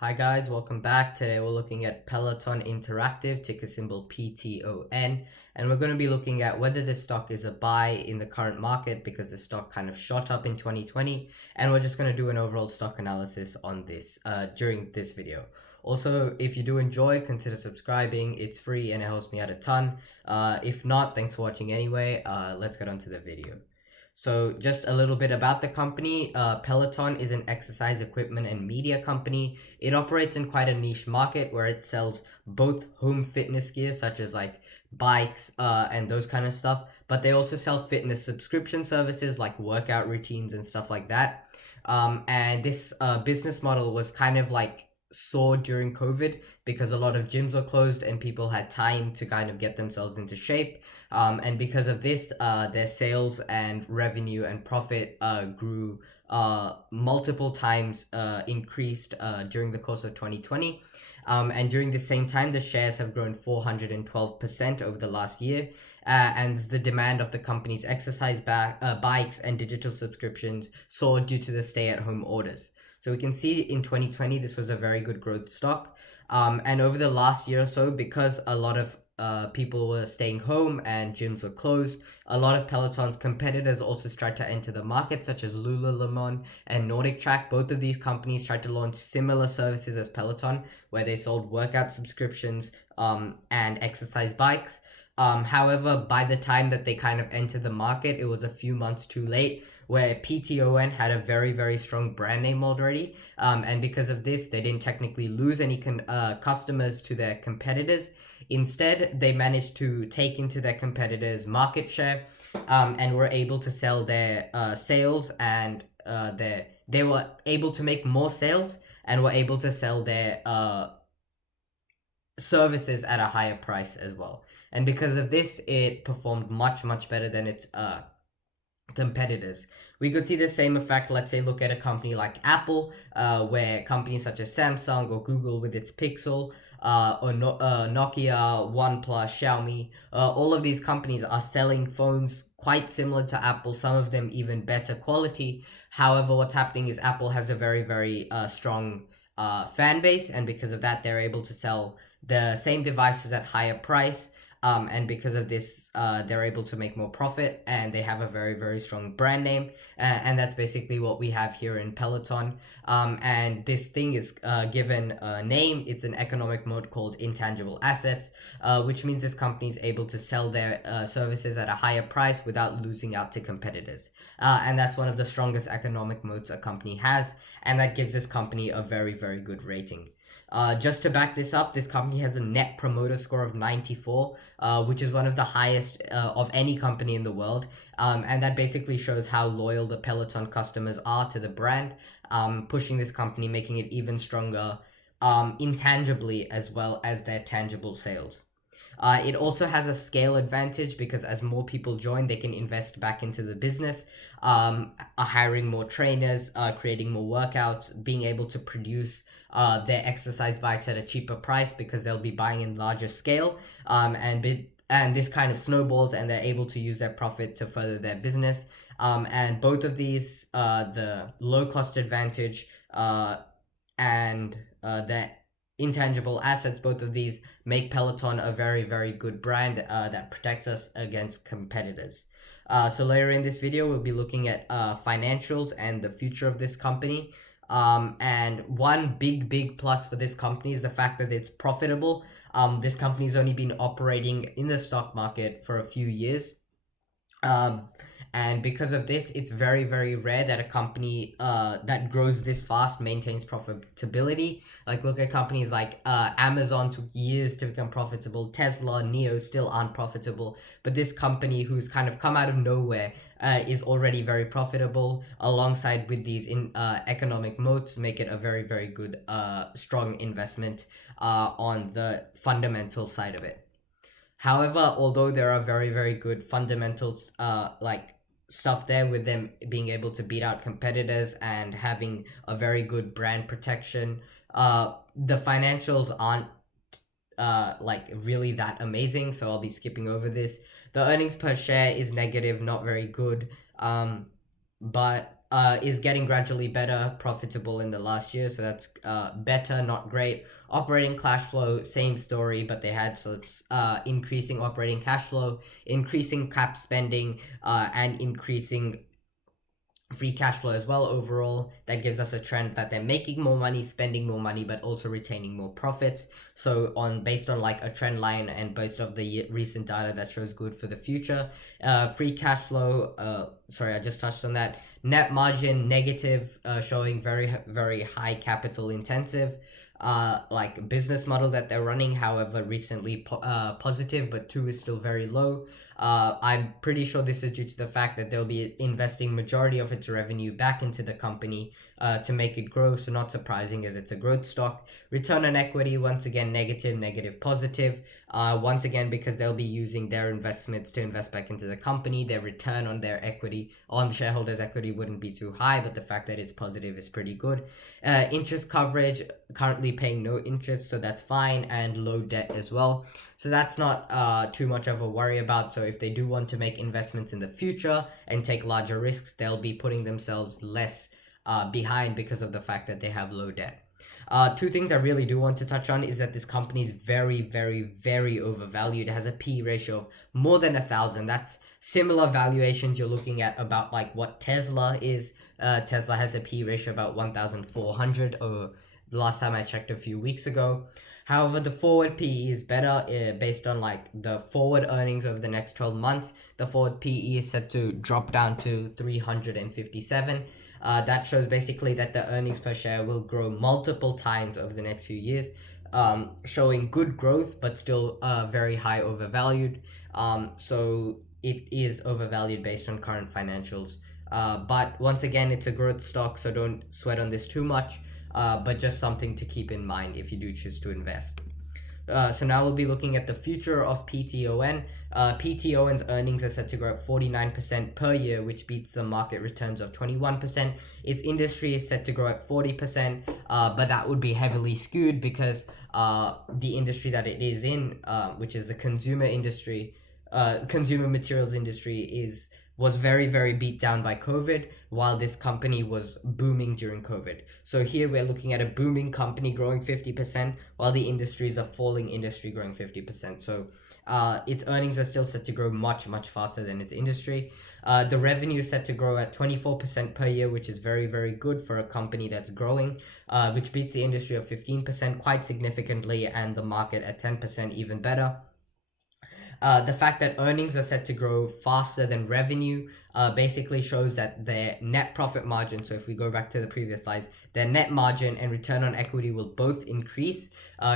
Hi guys, welcome back. Today we're looking at Peloton Interactive, ticker symbol PTON, and we're going to be looking at whether this stock is a buy in the current market because the stock kind of shot up in 2020, and we're just going to do an overall stock analysis on this during this video. Also, if you do enjoy, consider subscribing. It's free and it helps me out a ton. If not, thanks for watching anyway. Let's get on to the video. So just a little bit about the company. Peloton is an exercise equipment and media company. It operates in quite a niche market where it sells both home fitness gear, such as like bikes and those kind of stuff, but they also sell fitness subscription services like workout routines and stuff like that. And this business model was kind of like soared during COVID because a lot of gyms were closed and people had time to kind of get themselves into shape. And because of this, their sales and revenue and profit grew multiple times, increased during the course of 2020. And during the same time, the shares have grown 412% over the last year. And the demand of the company's exercise bikes and digital subscriptions soared due to the stay-at-home orders. So we can see in 2020, this was a very good growth stock. And over the last year or so, because a lot of people were staying home and gyms were closed, a lot of Peloton's competitors also tried to enter the market, such as Lululemon and Nordic Track. Both of these companies tried to launch similar services as Peloton, where they sold workout subscriptions and exercise bikes. However, by the time that they kind of entered the market, it was a few months too late, where PTON had a very, very strong brand name already. And because of this, they didn't technically lose any customers to their competitors. Instead, they managed to take into their competitors' market share and were able to sell their sales and they were able to make more sales and were able to sell their services at a higher price as well. And because of this, it performed much, much better than its competitors. We could see the same effect. Let's say look at a company like Apple, where companies such as Samsung or Google with its Pixel, or Nokia, OnePlus, Xiaomi, all of these companies are selling phones quite similar to Apple, some of them even better quality. However, what's happening is Apple has a very, very strong fan base, and because of that, they're able to sell the same devices at higher price. And because of this, they're able to make more profit, and they have a very, very strong brand name. And that's basically what we have here in Peloton. And this thing is given a name. It's an economic mode called intangible assets, which means this company is able to sell their services at a higher price without losing out to competitors. And that's one of the strongest economic modes a company has. And that gives this company a very, very good rating. Just to back this up, this company has a net promoter score of 94, which is one of the highest of any company in the world. And that basically shows how loyal the Peloton customers are to the brand, pushing this company, making it even stronger intangibly as well as their tangible sales. It also has a scale advantage because as more people join, they can invest back into the business, hiring more trainers, creating more workouts, being able to produce their exercise bikes at a cheaper price because they'll be buying in larger scale, and this kind of snowballs, and they're able to use their profit to further their business. And both of these, the low cost advantage and the intangible assets, both of these make Peloton a very, very good brand that protects us against competitors. So later in this video, we'll be looking at financials and the future of this company. And one big plus for this company is the fact that it's profitable. This company's only been operating in the stock market for a few years. And because of this, it's very, very rare that a company that grows this fast maintains profitability. Like, look at companies like Amazon took years to become profitable. Tesla, Neo still aren't profitable. But this company, who's kind of come out of nowhere, is already very profitable, alongside with these economic moats, make it a very, very good, strong investment on the fundamental side of it. However, although there are very, very good fundamentals, like stuff there with them being able to beat out competitors and having a very good brand protection, the financials aren't like really that amazing, so I'll be skipping over this. The earnings per share is negative, not very good, but is getting gradually better, profitable in the last year. So that's better, not great. Operating cash flow, same story, but they had some increasing operating cash flow, increasing cap spending, and increasing free cash flow as well. Overall, that gives us a trend that they're making more money, spending more money, but also retaining more profits. So on based on like a trend line and based off the recent data, that shows good for the future. Free cash flow, sorry, I just touched on that. Net margin negative, showing very high capital intensive like business model that they're running. However, recently positive, but 2 is still very low. I'm pretty sure this is due to the fact that they'll be investing majority of its revenue back into the company to make it grow. So not surprising, as it's a growth stock. Return on equity, once again, negative, positive. Once again, because they'll be using their investments to invest back into the company. Their return on their equity, on shareholders' equity, wouldn't be too high, but the fact that it's positive is pretty good. Interest coverage, currently paying no interest, so that's fine, and low debt as well. So that's not too much of a worry about. So if they do want to make investments in the future and take larger risks, they'll be putting themselves less behind because of the fact that they have low debt. 2 things I really do want to touch on is that this company is very overvalued. It has a P ratio of more than 1,000. That's similar valuations you're looking at about like what Tesla is. Tesla has a P ratio about 1,400 over the last time I checked a few weeks ago. However, the forward PE is better based on like the forward earnings over the next 12 months. The forward PE is set to drop down to 357. That shows basically that the earnings per share will grow multiple times over the next few years, showing good growth, but still very high overvalued. So it is overvalued based on current financials. But once again, it's a growth stock, so don't sweat on this too much. But just something to keep in mind if you do choose to invest. So now we'll be looking at the future of PTON. PTON's earnings are set to grow at 49% per year, which beats the market returns of 21%. Its industry is set to grow at 40%, but that would be heavily skewed because the industry that it is in, which is the consumer industry, consumer materials industry, was very beat down by COVID, while this company was booming during COVID. So here we're looking at a booming company growing 50%, while the industry is a falling industry growing 50%. So its earnings are still set to grow much faster than its industry. The revenue is set to grow at 24% per year, which is very good for a company that's growing, which beats the industry of 15% quite significantly, and the market at 10%, even better. The fact that earnings are set to grow faster than revenue basically shows that their net profit margin, so if we go back to the previous slides, their net margin and return on equity will both increase,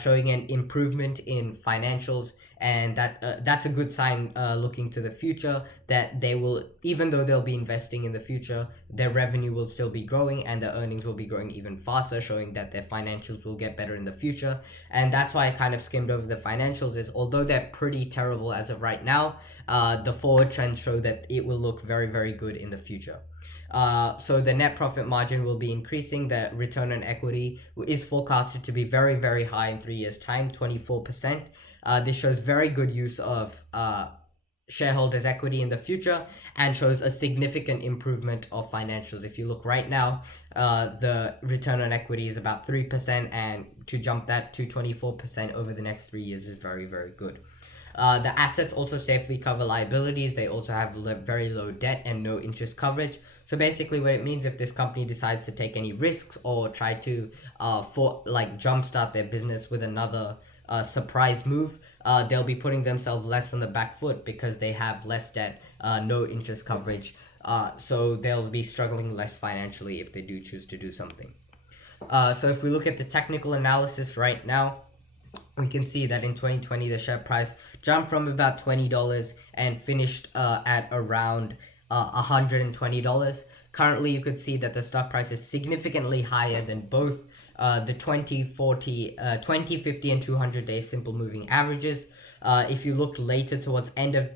showing an improvement in financials, and that's a good sign looking to the future, that they will, even though they'll be investing in the future, their revenue will still be growing and their earnings will be growing even faster, showing that their financials will get better in the future. And that's why I kind of skimmed over the financials, is although they're pretty terrible as of right now, the forward trends show that it will look very good in the future. So the net profit margin will be increasing. The return on equity is forecasted to be very high in 3 years time, 24%. This shows very good use of shareholders equity in the future, and shows a significant improvement of financials. If you look right now, the return on equity is about 3%, and to jump that to 24% over the next 3 years is very good. The assets also safely cover liabilities. They also have very low debt and no interest coverage. So basically what it means, if this company decides to take any risks or try to jumpstart their business with another surprise move, they'll be putting themselves less on the back foot because they have less debt, no interest coverage. So they'll be struggling less financially if they do choose to do something. So if we look at the technical analysis right now, we can see that in 2020 the share price jumped from about $20 and finished at around $120. Currently you could see that the stock price is significantly higher than both the 20, 40, 20, 50 and 200 day simple moving averages. If you looked later towards end of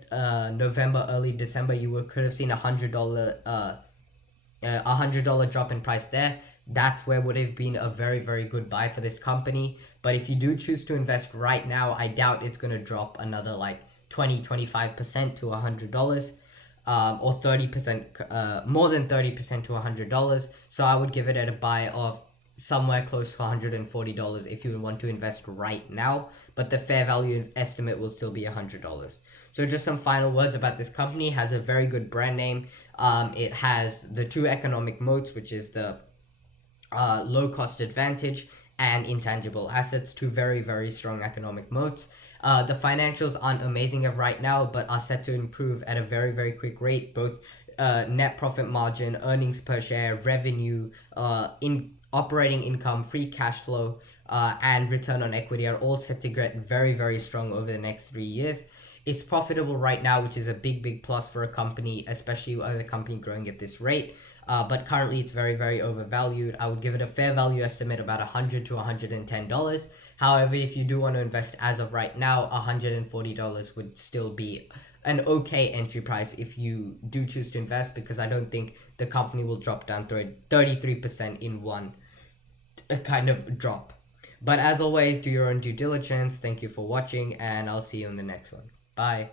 November, early December, you could have seen $100 drop in price there. That's where would have been a very good buy for this company. But if you do choose to invest right now, I doubt it's going to drop another like 20-25% to $100. or 30%, more than 30% to $100. So I would give it at a buy of somewhere close to $140 if you want to invest right now, but the fair value estimate will still be $100. So just some final words about this company. It has a very good brand name. It has the two economic moats, which is the low cost advantage and intangible assets, two very, very strong economic moats. The financials aren't amazing of right now, but are set to improve at a very, very quick rate. Both net profit margin, earnings per share, revenue, in operating income, free cash flow, and return on equity are all set to get very, very strong over the next 3 years. It's profitable right now, which is a big, big plus for a company, especially a company growing at this rate. But currently it's very, very overvalued. I would give it a fair value estimate about $100 to $110. However, if you do want to invest as of right now, $140 would still be an okay entry price if you do choose to invest, because I don't think the company will drop down to 33% in one kind of drop. But as always, do your own due diligence. Thank you for watching, and I'll see you in the next one. Bye.